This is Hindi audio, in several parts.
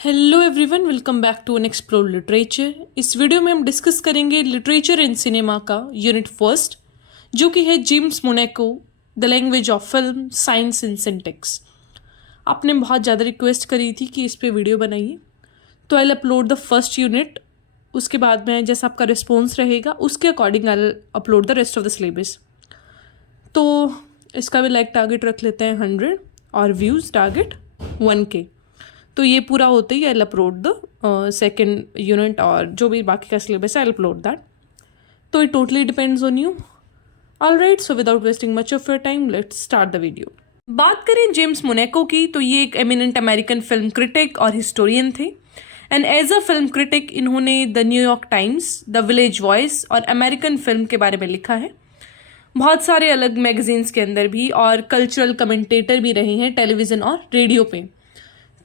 Hello everyone, welcome back to an explore literature. इस वीडियो में हम डिस्कस करेंगे लिटरेचर इन सिनेमा का यूनिट फर्स्ट, जो कि है James Monaco the language of film signs in syntax. आपने बहुत ज़्यादा रिक्वेस्ट करी थी कि इस पे वीडियो बनाइए, तो आई अपलोड द फर्स्ट यूनिट। उसके बाद में जैसा आपका रिस्पॉन्स रहेगा उसके according I upload the rest of the syllabus. तो इसका भी लाइक टारगेट रख लेते हैं 100 और व्यूज़ टारगेट 1K। तो ये पूरा होते ही I upload the second unit और जो भी बाकी का सिलेबस है आई अपलोड दैट। तो it totally depends on you. Alright, so without wasting much of your time let's start the video. बात करें जेम्स मोनेको की, तो ये एक एमिनेंट अमेरिकन फिल्म क्रिटिक और हिस्टोरियन थे। And as a film critic इन्होंने the New York Times, the Village Voice और अमेरिकन फिल्म के बारे में लिखा है। बहुत सारे अलग मैगजीन्स के अंदर भी, और कल्चरल कमेंटेटर भी रहे हैं टेलीविज़न और रेडियो पे।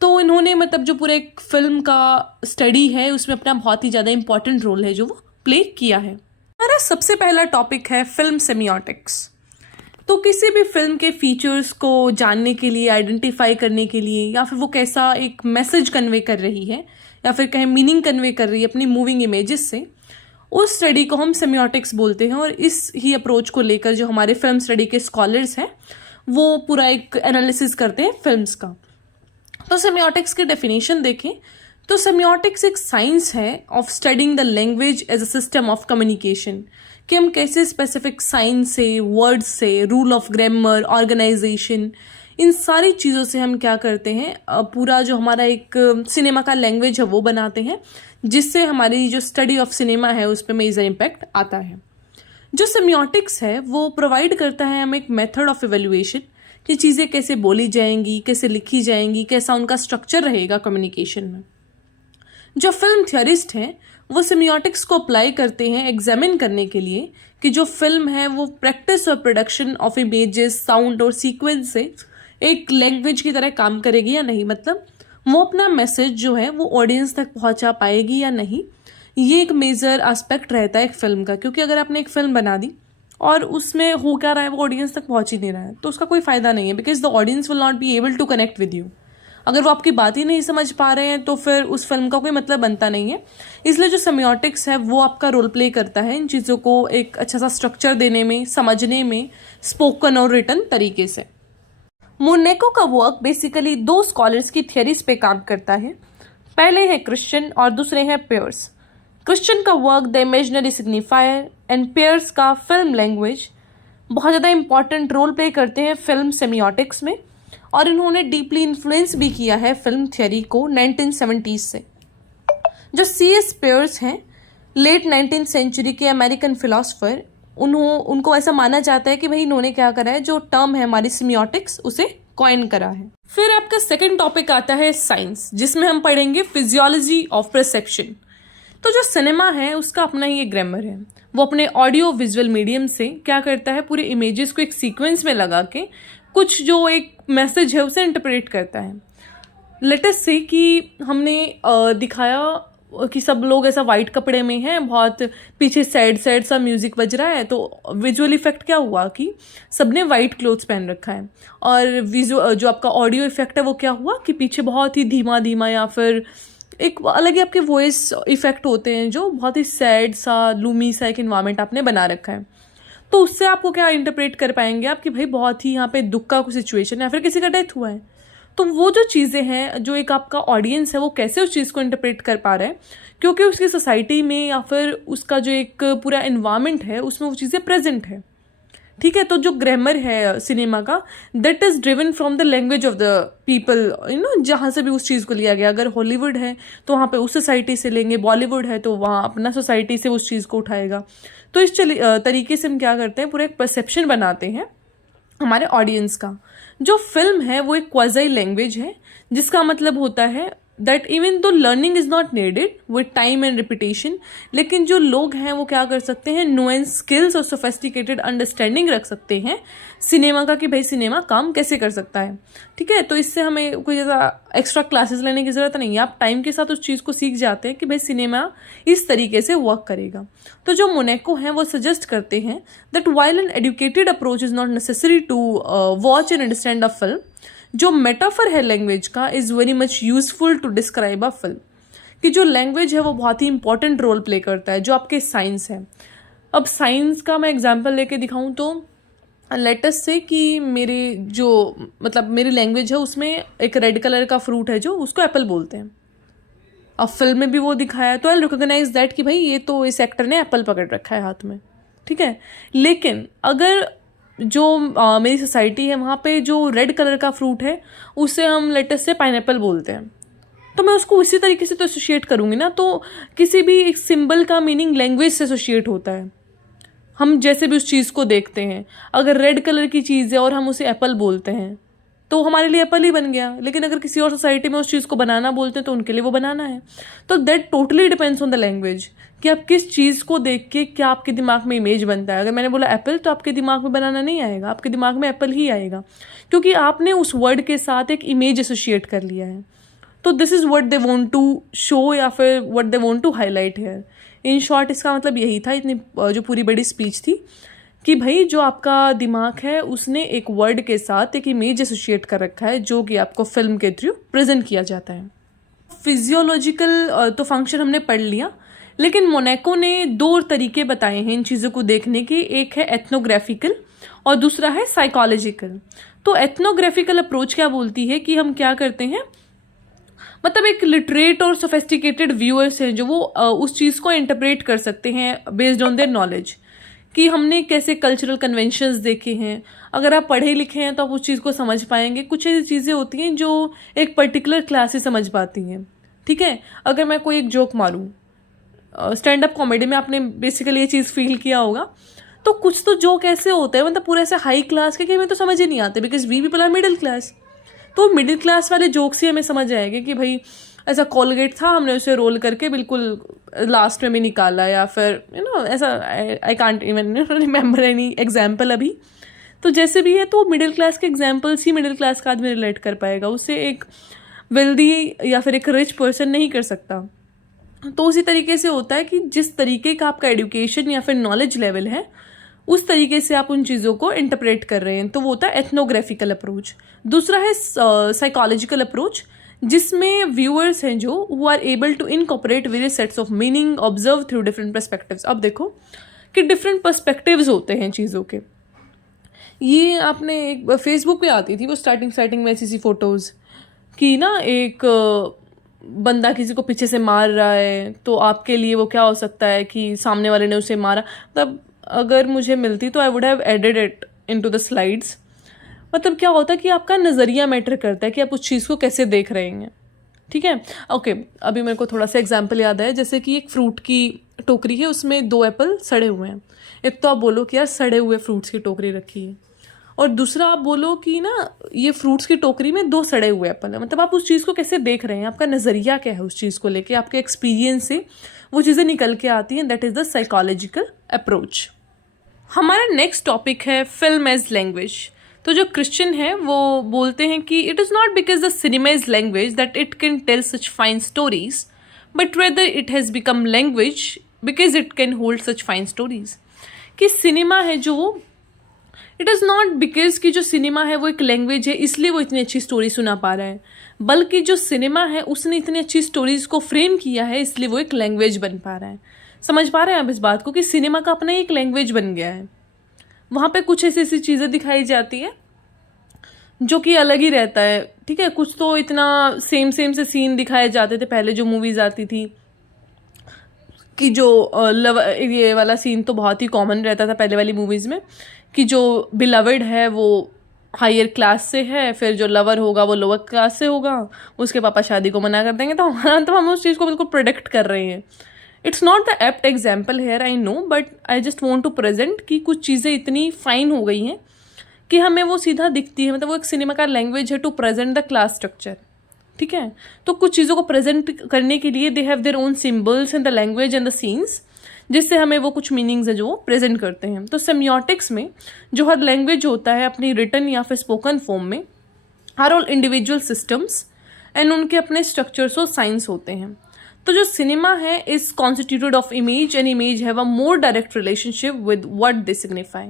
तो इन्होंने मतलब जो पूरे एक फिल्म का स्टडी है उसमें अपना बहुत ही ज़्यादा इंपॉर्टेंट रोल है जो वो प्ले किया है। हमारा सबसे पहला टॉपिक है फिल्म सेमियोटिक्स। तो किसी भी फिल्म के फीचर्स को जानने के लिए, आइडेंटिफाई करने के लिए, या फिर वो कैसा एक मैसेज कन्वे कर रही है या फिर कहीं मीनिंग कन्वे कर रही है अपनी मूविंग इमेजेस से, उस स्टडी को हम सेमियोटिक्स बोलते हैं। और इस ही अप्रोच को लेकर जो हमारे फिल्म स्टडी के स्कॉलर्स हैं वो पूरा एक एनालिसिस करते हैं फिल्म्स का। तो सेमियोटिक्स की डेफिनेशन देखें तो सेमियोटिक्स एक साइंस है of studying the language as a system of communication, कि हम कैसे स्पेसिफिक साइंस से, वर्ड्स से, रूल ऑफ ग्रामर, ऑर्गेनाइजेशन, इन सारी चीज़ों से हम क्या करते हैं, पूरा जो हमारा एक सिनेमा का लैंग्वेज है वो बनाते हैं, जिससे हमारी जो स्टडी ऑफ सिनेमा है उस पर मेजर इम्पैक्ट आता है। जो सेमियोटिक्स है वो प्रोवाइड करता है हमें एक मेथड ऑफ इवेल्युएशन कि चीज़ें कैसे बोली जाएंगी, कैसे लिखी जाएंगी, कैसा उनका स्ट्रक्चर रहेगा कम्युनिकेशन में। जो फिल्म थियरिस्ट हैं वो सेमियोटिक्स को अप्लाई करते हैं एग्जामिन करने के लिए कि जो फिल्म है वो प्रैक्टिस और प्रोडक्शन ऑफ इमेजेस, साउंड और सीक्वेंस से एक लैंग्वेज की तरह काम करेगी या नहीं, मतलब वो अपना मैसेज जो है वो ऑडियंस तक पहुंचा पाएगी या नहीं। ये एक मेजर एस्पेक्ट रहता है एक फिल्म का, क्योंकि अगर आपने एक फिल्म बना दी और उसमें हो क्या रहा है वो ऑडियंस तक पहुंच ही नहीं रहा है तो उसका कोई फ़ायदा नहीं है, because the audience will not be able to connect with you. अगर वो आपकी बात ही नहीं समझ पा रहे हैं तो फिर उस फिल्म का कोई मतलब बनता नहीं है। इसलिए जो सेमियोटिक्स है वो आपका रोल प्ले करता है इन चीज़ों को एक अच्छा सा स्ट्रक्चर देने में, समझने में, स्पोकन और रिटन तरीके से। मोनेको का वर्क बेसिकली दो स्कॉलर्स की थियरीज पे काम करता है। पहले है क्रिश्चियन और दूसरे हैं पियर्स। क्रिश्चियन का work the imaginary signifier and Peirce का फिल्म लैंग्वेज बहुत ज़्यादा इंपॉर्टेंट रोल प्ले करते हैं फिल्म सेमियोटिक्स में, और इन्होंने डीपली इन्फ्लुएंस भी किया है फिल्म थियरी को 1970s से। जो C.S. पियर्स हैं, लेट 19th सेंचुरी के अमेरिकन फिलोसफर, उनको ऐसा माना जाता है कि भाई इन्होंने क्या करा है, जो टर्म है हमारी सेमियोटिक्स उसे कॉइन करा है। फिर आपका सेकेंड टॉपिक आता है साइंस, जिसमें हम पढ़ेंगे फिजियोलॉजी ऑफ परसेप्शन। तो जो सिनेमा है उसका अपना ही एक ग्रामर है। वो अपने ऑडियो विजुअल मीडियम से क्या करता है, पूरे इमेजेस को एक सीक्वेंस में लगा के कुछ जो एक मैसेज है उसे इंटरप्रेट करता है। लेट अस से कि हमने दिखाया कि सब लोग ऐसा वाइट कपड़े में हैं, बहुत पीछे सैड सैड सा म्यूजिक बज रहा है, तो विजुअल इफेक्ट क्या हुआ कि सबने वाइट क्लोथ्स पहन रखा है। और जो आपका ऑडियो इफेक्ट है वो क्या हुआ कि पीछे बहुत ही धीमा धीमा या फिर एक अलग ही आपके वॉइस इफेक्ट होते हैं, जो बहुत ही सैड सा, लूमी सा एक इन्वायरमेंट आपने बना रखा है। तो उससे आपको क्या इंटरप्रेट कर पाएंगे आप कि भाई बहुत ही यहाँ पे दुख का कोई सिचुएशन है या फिर किसी का डेथ हुआ है। तो वो जो चीज़ें हैं, जो एक आपका ऑडियंस है वो कैसे उस चीज़ को इंटरप्रेट कर पा रहा है, क्योंकि उसकी सोसाइटी में या फिर उसका जो एक पूरा इन्वायरमेंट है उसमें वो चीज़ें प्रेजेंट है। ठीक है, तो जो ग्रामर है सिनेमा का, that is driven from the language of the people, जहाँ से भी उस चीज़ को लिया गया। अगर हॉलीवुड है तो वहाँ पे उस सोसाइटी से लेंगे, बॉलीवुड है तो वहाँ अपना सोसाइटी से उस चीज़ को उठाएगा। तो इस तरीके से हम क्या करते हैं, पूरा एक परसेप्शन बनाते हैं हमारे ऑडियंस का। जो फिल्म है वो एक क्वाज़ी लैंग्वेज है, जिसका मतलब होता है that even though learning is not needed with time and repetition, लेकिन जो लोग हैं वो क्या कर सकते हैं, नुएंस स्किल्स और सोफिस्टिकेटेड अंडरस्टैंडिंग रख सकते हैं सिनेमा का कि भाई सिनेमा काम कैसे कर सकता है। ठीक है, तो इससे हमें कोई ज़्यादा एक्स्ट्रा क्लासेस लेने की ज़रूरत नहीं है। आप टाइम के साथ उस चीज़ को सीख जाते हैं कि भाई सिनेमा इस तरीके से वर्क करेगा। तो जो मोनेको हैं वो सजेस्ट करते हैं that while an educated approach is not necessary to watch and understand a film, जो मेटाफर है लैंग्वेज का is very much useful to describe a film, कि जो लैंग्वेज है वो बहुत ही इंपॉर्टेंट रोल प्ले करता है, जो आपके साइंस है। अब साइंस का मैं एग्जांपल लेके दिखाऊं तो लेटस से कि मेरी लैंग्वेज है उसमें एक रेड कलर का फ्रूट है जो उसको एप्पल बोलते हैं। अब फिल्म में भी वो दिखाया है तो आई रिकॉग्नाइज दैट कि भाई ये तो इस एक्टर ने एप्पल पकड़ रखा है हाथ में, ठीक है। लेकिन अगर जो मेरी सोसाइटी है वहाँ पे जो रेड कलर का फ्रूट है उसे हम लेटस से पाइनएप्पल बोलते हैं, तो मैं उसको इसी तरीके से तो एसोशिएट करूँगी ना। तो किसी भी एक सिंबल का मीनिंग लैंग्वेज से एसोशिएट होता है। हम जैसे भी उस चीज़ को देखते हैं, अगर रेड कलर की चीज़ है और हम उसे एप्पल बोलते हैं तो हमारे लिए एप्पल ही बन गया। लेकिन अगर किसी और सोसाइटी में उस चीज़ को बनाना बोलते हैं तो उनके लिए वो बनाना है। तो that totally depends on the language कि आप किस चीज़ को देख के क्या आपके दिमाग में इमेज बनता है। अगर मैंने बोला एप्पल तो आपके दिमाग में बनाना नहीं आएगा, आपके दिमाग में एप्पल ही आएगा, क्योंकि आपने उस वर्ड के साथ एक इमेज एसोशिएट कर लिया है। तो this is what they want to show या फिर what they want to highlight here. In short इसका मतलब यही था, इतनी जो पूरी बड़ी स्पीच थी, कि भाई जो आपका दिमाग है उसने एक वर्ड के साथ एक इमेज एसोशिएट कर रखा है जो कि आपको फिल्म के थ्रू प्रेजेंट किया जाता है। फिजियोलॉजिकल तो फंक्शन हमने पढ़ लिया, लेकिन मोनाको ने दो तरीके बताए हैं इन चीज़ों को देखने के। एक है एथनोग्राफिकल और दूसरा है साइकोलॉजिकल। तो एथनोग्राफिकल अप्रोच क्या बोलती है कि हम क्या करते हैं, मतलब एक लिटरेट और सोफिस्टिकेटेड व्यूअर्स हैं जो वो उस चीज़ को इंटरप्रेट कर सकते हैं बेस्ड ऑन देयर नॉलेज, कि हमने कैसे कल्चरल कन्वेंशंस देखे हैं। अगर आप पढ़े लिखे हैं तो आप उस चीज़ को समझ पाएंगे। कुछ ऐसी चीज़ें होती हैं जो एक पर्टिकुलर क्लास से समझ पाती हैं, ठीक है। अगर मैं कोई एक जोक मारूं, स्टैंड अप कॉमेडी में आपने बेसिकली ये चीज़ फील किया होगा, तो कुछ तो जोक ऐसे होते हैं मतलब पूरे ऐसे हाई क्लास के कि हमें तो समझ ही नहीं आते, because we people are middle class. तो मिडिल क्लास वाले जोक्स ही हमें समझ आएंगे कि भाई ऐसा कॉलगेट था, हमने उसे रोल करके बिल्कुल लास्ट में भी निकाला, या फिर ऐसा I can't even remember any example अभी। तो जैसे भी है तो मिडिल क्लास के एग्जाम्पल्स ही मिडिल क्लास का आदमी रिलेट कर पाएगा, उससे एक वेल्दी या फिर एक रिच पर्सन नहीं कर सकता। तो उसी तरीके से होता है कि जिस तरीके का आपका एजुकेशन या फिर नॉलेज लेवल है उस तरीके से आप उन चीज़ों को इंटरप्रेट कर रहे हैं, तो वो होता है एथनोग्राफिकल अप्रोच। दूसरा है साइकोलॉजिकल अप्रोच, जिसमें व्यूअर्स हैं जो who are able to incorporate various sets of meaning observe through different perspectives. अब देखो कि डिफरेंट पर्सपेक्टिव्स होते हैं चीज़ों के। ये आपने एक फेसबुक पे आती थी वो स्टार्टिंग में ऐसी फोटोज़ कि ना एक बंदा किसी को पीछे से मार रहा है, तो आपके लिए वो क्या हो सकता है कि सामने वाले ने उसे मारा। मतलब अगर मुझे मिलती तो I would have added it into the slides. मतलब क्या होता है कि आपका नज़रिया मैटर करता है कि आप उस चीज़ को कैसे देख रहे हैं, ठीक है। ओके, अभी मेरे को थोड़ा सा एग्जांपल याद है, जैसे कि एक फ्रूट की टोकरी है, उसमें 2 एप्पल सड़े हुए हैं। एक तो आप बोलो कि यार सड़े हुए फ्रूट्स की टोकरी रखी है, और दूसरा आप बोलो कि ना ये फ्रूट्स की टोकरी में 2 सड़े हुए एप्पल है। मतलब आप उस चीज़ को कैसे देख रहे हैं, आपका नज़रिया क्या है उस चीज़ को लेके, आपके एक्सपीरियंस से वो चीज़ें निकल के आती हैं। That is the psychological approach. हमारा नेक्स्ट टॉपिक है फिल्म एज लैंग्वेज। तो जो क्रिश्चियन है वो बोलते हैं कि it is not because the cinema is language that it can tell such fine stories, but rather it has become language because it can hold such fine stories. कि सिनेमा है जो वो इट इज़ नॉट बिकॉज कि जो सिनेमा है वो एक लैंग्वेज है इसलिए वो इतनी अच्छी स्टोरी सुना पा रहा है, बल्कि जो सिनेमा है उसने इतनी अच्छी स्टोरीज को फ्रेम किया है इसलिए वो एक लैंग्वेज बन पा रहा है। समझ पा रहे हैं आप इस बात को कि सिनेमा का अपना एक लैंग्वेज बन गया है। वहाँ पे कुछ ऐसी ऐसी चीज़ें दिखाई जाती है जो कि अलग ही रहता है, ठीक है। कुछ तो इतना सेम से सीन दिखाए जाते थे पहले जो मूवीज़ आती थी, कि जो लव ये वाला सीन तो बहुत ही कॉमन रहता था पहले वाली मूवीज़ में, कि जो बिलवड है वो हायर क्लास से है, फिर जो लवर होगा वो लोअर क्लास से होगा, उसके पापा शादी को मना कर देंगे। तो हम उस चीज़ को बिल्कुल प्रोडिक्ट कर रहे हैं। It's not the apt example here, I know, but I just want to present कि कुछ चीज़ें इतनी फाइन हो गई हैं कि हमें वो सीधा दिखती है। मतलब वो एक सिनेमा का लैंग्वेज है to present the class structure, ठीक है। तो कुछ चीज़ों को प्रेजेंट करने के लिए they have their own symbols in the language and the scenes, जिससे हमें वो कुछ मीनिंग्स है जो वो प्रेजेंट करते हैं। तो सेमियोटिक्स में जो हर लैंग्वेज होता है अपनी रिटन या फिर स्पोकन फॉर्म में हर ऑल इंडिविजुअल सिस्टम्स एंड उनके अपने स्ट्रक्चर्स और साइंस होते हैं। तो जो सिनेमा है is constituted of image and image have a more direct relationship with what they signify.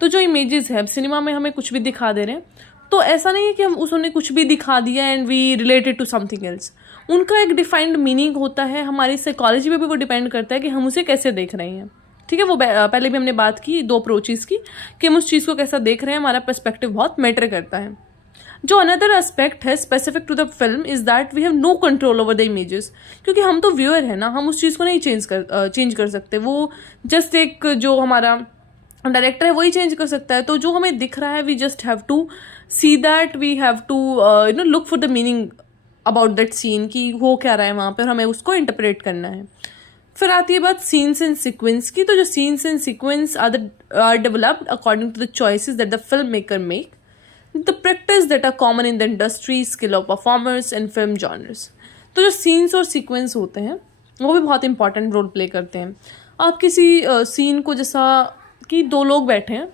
तो जो इमेजेस है, सिनेमा में हमें कुछ भी दिखा दे रहे हैं तो ऐसा नहीं है कि हम उसने कुछ भी दिखा दिया and we related to something else. उनका एक डिफाइंड मीनिंग होता है, हमारी साइकोलॉजी पे भी वो डिपेंड करता है कि हम उसे कैसे देख रहे हैं। ठीक है, वो पहले भी हमने बात की दो अप्रोचेस की कि हम उस चीज़ को कैसा देख रहे हैं, हमारा पर्सपेक्टिव बहुत मैटर करता है। जो अनदर एस्पेक्ट है specific to the film is that we have no control over the images, क्योंकि हम तो व्यूअर है ना, हम उस चीज़ को नहीं चेंज कर सकते। वो जस्ट एक जो हमारा डायरेक्टर है वही चेंज कर सकता है। तो जो हमें दिख रहा है we just have to see that, we have to look for the meaning about that scene कि हो क्या रहा है वहाँ पर, और हमें उसको इंटरप्रेट करना है। फिर आती है बात सीन्स एंड सीक्वेंस की। तो जो scenes and sequence are developed according to the choices that the film maker make, the practice that are common in the industry, skill of performers and film genres. तो जो सीन्स और सीक्वेंस होते हैं वो भी बहुत इंपॉर्टेंट रोल प्ले करते हैं। आप किसी सीन को, जैसा कि दो लोग बैठे हैं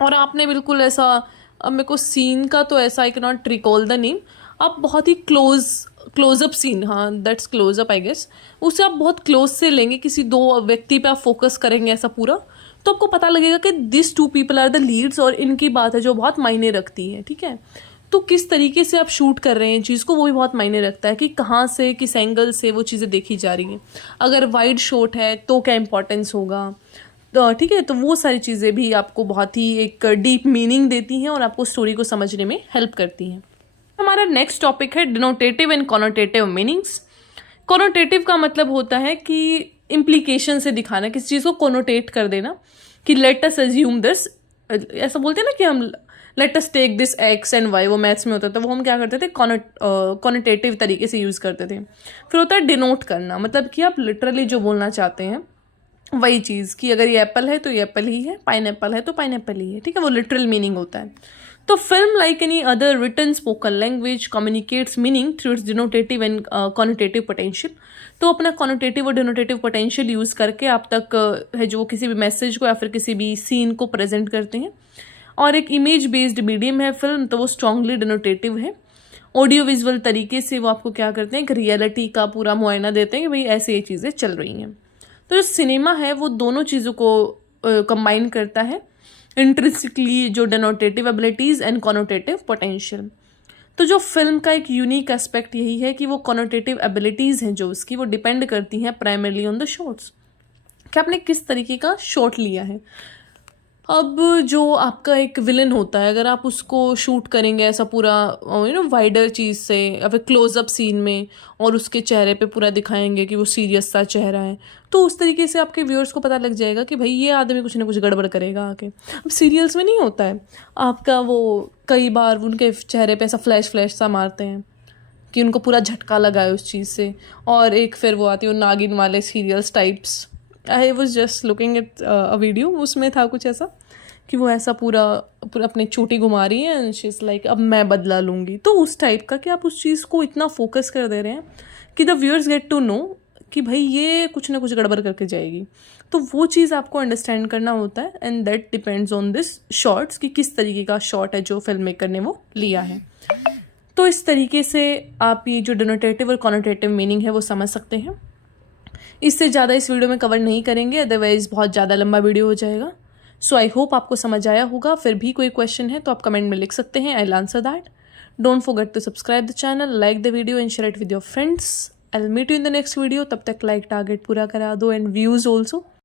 और आपने बिल्कुल ऐसा, अब मेरे को सीन का तो ऐसा I can not recall the name, आप बहुत ही क्लोजअप सीन, हाँ दैट्स क्लोजअप आई गेस, उसे आप बहुत क्लोज से लेंगे, किसी दो व्यक्ति पे आप फोकस करेंगे ऐसा पूरा, तो आपको पता लगेगा कि this two people are the leads और इनकी बात है जो बहुत मायने रखती है। ठीक है, तो किस तरीके से आप शूट कर रहे हैं चीज़ को, वो भी बहुत मायने रखता है कि कहाँ से, किस एंगल से वो चीज़ें देखी जा रही हैं। अगर वाइड शॉट है तो क्या इंपॉर्टेंस होगा, तो ठीक है, तो वो सारी चीज़ें भी आपको बहुत ही एक डीप मीनिंग देती हैं और आपको स्टोरी को समझने में हेल्प करती हैं। हमारा नेक्स्ट टॉपिक है denotative and connotative meanings. Connotative का मतलब होता है कि इम्प्लीकेशन से दिखाना, किसी चीज़ को कॉनोटेट कर देना, कि लेट अस अज्यूम दिस, ऐसा बोलते हैं ना कि हम let us take this X and Y, वो मैथ्स में होता था, वो हम क्या करते थे कॉनोटेटिव तरीके से यूज़ करते थे। फिर होता है डिनोट करना, मतलब कि आप लिटरली जो बोलना चाहते हैं वही चीज़, कि अगर ये एप्पल है तो ये एप्पल ही है, पाइनएप्पल है तो पाइनएप्पल ही है। ठीक है, वो लिटरल मीनिंग होता है। तो film like any other written spoken language communicates meaning through its denotative and connotative potential. तो अपना कॉनोटेटिव और डिनोटेटिव पोटेंशियल यूज़ करके आप तक है जो किसी भी मैसेज को या फिर किसी भी सीन को प्रेजेंट करते हैं। और एक इमेज बेस्ड मीडियम है फिल्म, तो वो स्ट्रांगली डिनोटेटिव है। ऑडियो विजुअल तरीके से वो आपको क्या करते हैं, एक रियलिटी का पूरा मुआयना देते हैं कि भाई ऐसे ये चीज़ें चल रही हैं। तो जो सिनेमा है वो दोनों चीज़ों को कंबाइन करता है, इंट्रिंसिकली जो denotative abilities and connotative potential. तो जो फिल्म का एक यूनिक एस्पेक्ट यही है कि वो कॉनोटेटिव एबिलिटीज़ हैं जो उसकी, वो डिपेंड करती हैं प्राइमरली ऑन द शॉट्स, कि आपने किस तरीके का शॉट लिया है। अब जो आपका एक विलन होता है, अगर आप उसको शूट करेंगे ऐसा पूरा वाइडर चीज़ से या फिर क्लोजअप सीन में, और उसके चेहरे पे पूरा दिखाएंगे कि वो सीरियस सा चेहरा है, तो उस तरीके से आपके व्यूअर्स को पता लग जाएगा कि भाई ये आदमी कुछ ना कुछ गड़बड़ करेगा आके। अब सीरियल्स में नहीं होता है आपका, वो कई बार उनके चेहरे पे ऐसा फ्लैश सा मारते हैं कि उनको पूरा झटका लगा है उस चीज़ से। और एक फिर वो आती है नागिन वाले serials types, I was just looking at a video, उसमें था कुछ ऐसा कि वो ऐसा पूरा अपनी चोटी घुमा रही है एंड शी इज़ लाइक अब मैं बदला लूँगी। तो उस टाइप का कि आप उस चीज़ को इतना फोकस कर दे रहे हैं कि the viewers get to know कि भाई ये कुछ ना कुछ गड़बड़ करके जाएगी। तो वो चीज़ आपको अंडरस्टैंड करना होता है and that depends on this shots, कि किस तरीके का शॉट है जो फिल्म मेकर ने वो लिया है। तो इस तरीके से आप ये जो डिनोटेटिव और कॉनोटेटिव मीनिंग है वो समझ सकते हैं। इससे ज़्यादा इस वीडियो में कवर नहीं करेंगे, अदरवाइज़ बहुत ज़्यादा लंबा वीडियो हो जाएगा। सो आई होप आपको समझ आया होगा। फिर भी कोई क्वेश्चन है तो आप कमेंट में लिख सकते हैं, I will answer that. Don't forget to subscribe the channel, like the video and share it with your friends. I will meet you in the next video. तब तक लाइक टारगेट पूरा करा दो एंड व्यूज़ ऑल्सो।